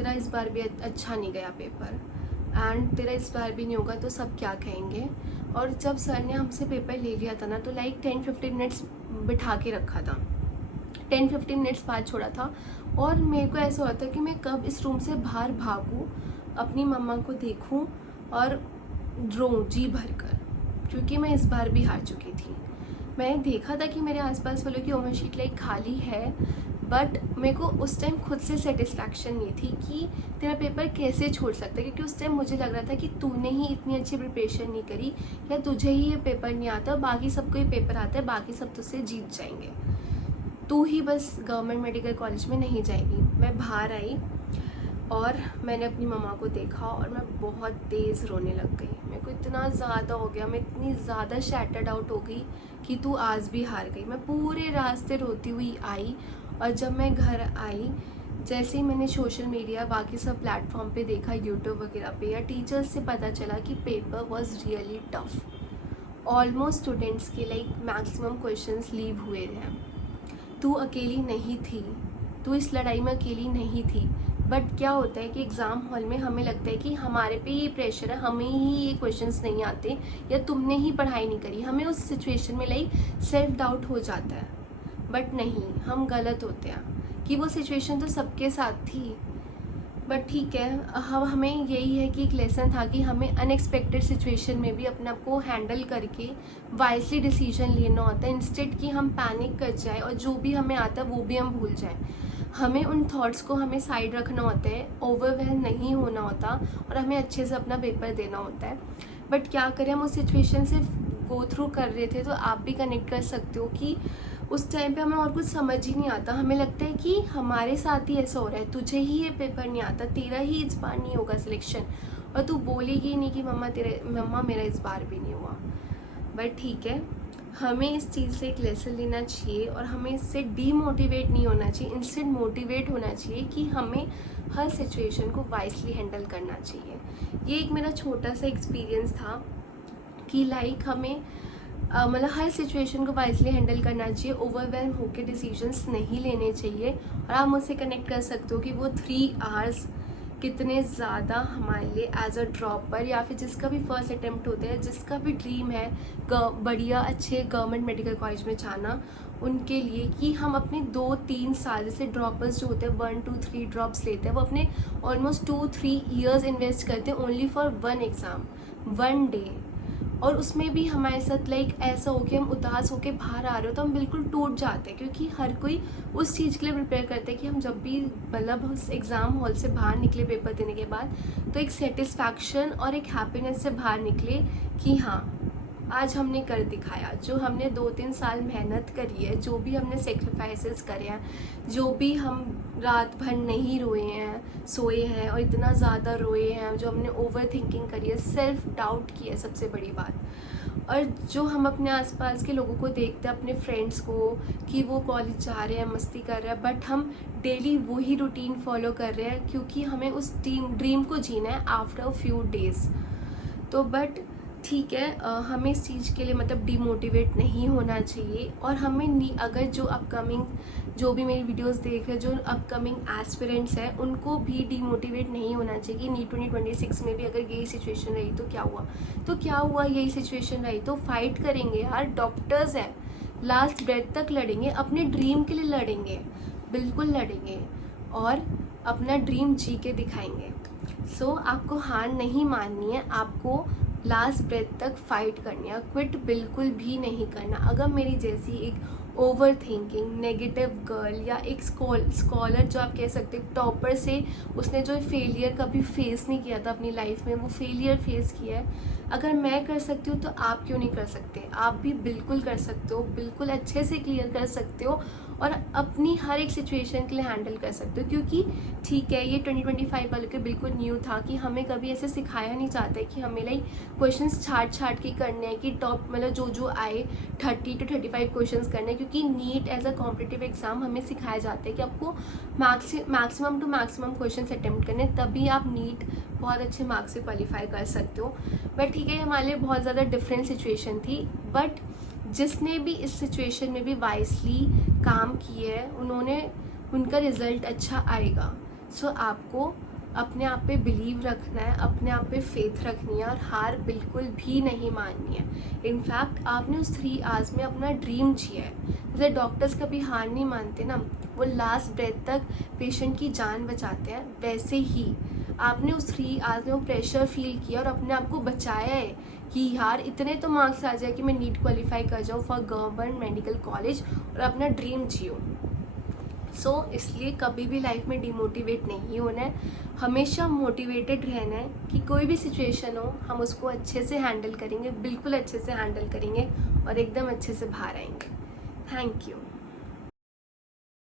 तेरा इस बार भी अच्छा नहीं गया पेपर एंड तेरा इस बार भी नहीं होगा तो सब क्या कहेंगे। और जब सर ने हमसे पेपर ले लिया था ना तो लाइक 10-15 मिनट्स बिठा के रखा था, 10-15 मिनट्स बाद छोड़ा था। और मेरे को ऐसा होता है कि मैं कब इस रूम से बाहर भागूं, अपनी मम्मा को देखूं और रोऊं जी भर कर, क्योंकि मैं इस बार भी हार चुकी थी। मैंने देखा था कि मेरे आसपास वालों की ओवर शीट लाइक खाली है, बट मेरे को उस टाइम खुद से सेटिस्फैक्शन नहीं थी कि तेरा पेपर कैसे छोड़ सकता है, क्योंकि उस टाइम मुझे लग रहा था कि तूने ही इतनी अच्छी प्रिपरेशन नहीं करी या तुझे ही ये पेपर नहीं आता, बाकी सबको ये पेपर आता है, बाकी सब तुझसे जीत जाएंगे, तू ही बस गवर्नमेंट मेडिकल कॉलेज में नहीं जाएगी। मैं बाहर आई और मैंने अपनी मम्मा को देखा और मैं बहुत तेज़ रोने लग गई। मेरे को इतना ज़्यादा हो गया, मैं इतनी ज़्यादा शैटर्ड आउट हो गई कि तू आज भी हार गई। मैं पूरे रास्ते रोती हुई आई और जब मैं घर आई, जैसे ही मैंने सोशल मीडिया बाकी सब प्लेटफॉर्म पे देखा, यूट्यूब वगैरह पे या टीचर्स से पता चला कि paper was really tough. Almost students के लाइक मैक्सिमम क्वेश्चंस लीव हुए हैं। तू अकेली नहीं थी, तू इस लड़ाई में अकेली नहीं थी। बट क्या होता है कि एग्ज़ाम हॉल में हमें लगता है कि हमारे पे ये प्रेशर है, हमें ही ये क्वेश्चंस नहीं आते या तुमने ही पढ़ाई नहीं करी। हमें उस सिचुएशन में लाइक सेल्फ डाउट हो जाता है, बट नहीं, हम गलत होते हैं कि वो सिचुएशन तो सबके साथ थी। बट ठीक है, हम हमें यही है कि एक लेसन था कि हमें अनएक्सपेक्टेड सिचुएशन में भी अपने आप को हैंडल करके वाइजली डिसीजन लेना होता है, इंस्टेड कि हम पैनिक कर जाए और जो भी हमें आता है वो भी हम भूल जाएं। हमें उन थॉट्स को हमें साइड रखना होता है, ओवरवेलम नहीं होना होता और हमें अच्छे से अपना पेपर देना होता है। बट क्या करें, हम उस सिचुएशन से गो थ्रू कर रहे थे, तो आप भी कनेक्ट कर सकते हो कि उस टाइम पे हमें और कुछ समझ ही नहीं आता। हमें लगता है कि हमारे साथ ही ऐसा हो रहा है, तुझे ही ये पेपर नहीं आता, तेरा ही इस बार नहीं होगा सिलेक्शन, और तू बोलेगी नहीं कि मम्मा मेरा इस बार भी नहीं हुआ। बट ठीक है, हमें इस चीज़ से एक लेसन लेना चाहिए और हमें इससे डीमोटिवेट नहीं होना चाहिए, इंस्टेड मोटिवेट होना चाहिए कि हमें हर सिचुएशन को वाइजली हैंडल करना चाहिए। ये एक मेरा छोटा सा एक्सपीरियंस था कि लाइक हमें मतलब हर सिचुएशन को वाइजली हैंडल करना चाहिए, ओवरवेलम होकर डिसीजंस नहीं लेने चाहिए। और आप मुझसे कनेक्ट कर सकते हो कि वो 3 आवर्स कितने ज़्यादा हमारे लिए एज अ ड्रॉपर या फिर जिसका भी फर्स्ट अटेम्प्ट होता है, जिसका भी ड्रीम है बढ़िया अच्छे गवर्नमेंट मेडिकल कॉलेज में जाना, उनके लिए कि हम अपने 2-3 साल, जैसे ड्रॉपर्स जो होते हैं 1-2-3 ड्रॉप्स लेते हैं, वो अपने ऑलमोस्ट 2-3 ईयर्स इन्वेस्ट करते हैं ओनली फॉर 1 एग्ज़ाम, 1 डे। और उसमें भी हमारे साथ लाइक ऐसा हो कि हम उदास होकर बाहर आ रहे हो तो हम बिल्कुल टूट जाते हैं, क्योंकि हर कोई उस चीज़ के लिए प्रिपेयर करता है कि हम जब भी मतलब उस एग्ज़ाम हॉल से बाहर निकले पेपर देने के बाद, तो एक सेटिस्फैक्शन और एक हैप्पीनेस से बाहर निकले कि हाँ आज हमने कर दिखाया, जो हमने 2-3 साल मेहनत करी है, जो भी हमने सेक्रीफाइसेस करे हैं, जो भी हम रात भर नहीं रोए हैं, सोए हैं और इतना ज़्यादा रोए हैं, जो हमने ओवर थिंकिंग करी है, सेल्फ डाउट की है सबसे बड़ी बात। और जो हम अपने आसपास के लोगों को देखते हैं, अपने फ्रेंड्स को, कि वो कॉलेज जा रहे हैं, मस्ती कर रहे हैं, बट हम डेली वही रूटीन फॉलो कर रहे हैं क्योंकि हमें उस ड्रीम को जीना है आफ्टर अ फ्यू डेज़। तो बट ठीक है, हमें इस चीज़ के लिए मतलब डीमोटिवेट नहीं होना चाहिए। और हमें अगर जो अपकमिंग, जो भी मेरी वीडियोस देख रहे हैं, जो अपकमिंग एस्पिरेंट्स हैं, उनको भी डीमोटिवेट नहीं होना चाहिए कि नीट 2026 में भी अगर यही सिचुएशन रही तो क्या हुआ, तो क्या हुआ, यही सिचुएशन रही तो फाइट करेंगे यार, डॉक्टर्स हैं, लास्ट ब्रेथ तक लड़ेंगे, अपने ड्रीम के लिए लड़ेंगे, बिल्कुल लड़ेंगे और अपना ड्रीम जी के दिखाएंगे। सो आपको हार नहीं माननी है, आपको लास्ट ब्रेथ तक फाइट करनी है, क्विट बिल्कुल भी नहीं करना। अगर मेरी जैसी एक ओवर थिंकिंग नेगेटिव गर्ल या एक स्कॉलर जो आप कह सकते हैं टॉपर से, उसने जो फेलियर कभी फेस नहीं किया था अपनी लाइफ में, वो फेलियर फेस किया है, अगर मैं कर सकती हूँ तो आप क्यों नहीं कर सकते? आप भी बिल्कुल कर सकते हो, बिल्कुल अच्छे से क्लियर कर सकते हो और अपनी हर एक सिचुएशन के लिए हैंडल कर सकते हो। क्योंकि ठीक है, ये 2025 वालों के बिल्कुल न्यू था कि हमें कभी ऐसे सिखाया नहीं जाता है कि हमें लाइक क्वेश्चंस छाट के करने हैं कि टॉप मतलब जो आए 30 to 35 क्वेश्चंस करने हैं। क्योंकि NEET as a competitive exam हमें सिखाया जाता है कि आपको maximum to maximum questions attempt करने, तभी आप नीट बहुत अच्छे मार्क्स से क्वालिफाई कर सकते हो। बट ठीक है, हमारे लिए बहुत ज़्यादा डिफरेंट सिचुएशन थी, बट जिसने भी इस सिचुएशन में भी वाइजली काम किए है, उनका रिजल्ट अच्छा आएगा। सो आपको अपने आप पे बिलीव रखना है, अपने आप पे फेथ रखनी है और हार बिल्कुल भी नहीं माननी है। इनफैक्ट आपने उस 3 आवर्स में अपना ड्रीम जिया है। जैसे डॉक्टर्स कभी हार नहीं मानते ना, वो लास्ट ब्रेथ तक पेशेंट की जान बचाते हैं, वैसे ही आपने उस 3 आवर्स में वो प्रेशर फील किया और अपने आप को बचाया है कि यार इतने तो मार्क्स आ जाए कि मैं नीट क्वालिफाई कर जाऊँ फॉर गवर्नमेंट मेडिकल कॉलेज और अपना ड्रीम जियो। सो इसलिए कभी भी लाइफ में डिमोटिवेट नहीं होना है, हमेशा मोटिवेटेड रहना है कि कोई भी सिचुएशन हो हम उसको अच्छे से हैंडल करेंगे, बिल्कुल अच्छे से हैंडल करेंगे और एकदम अच्छे से बाहर आएंगे। Thank you.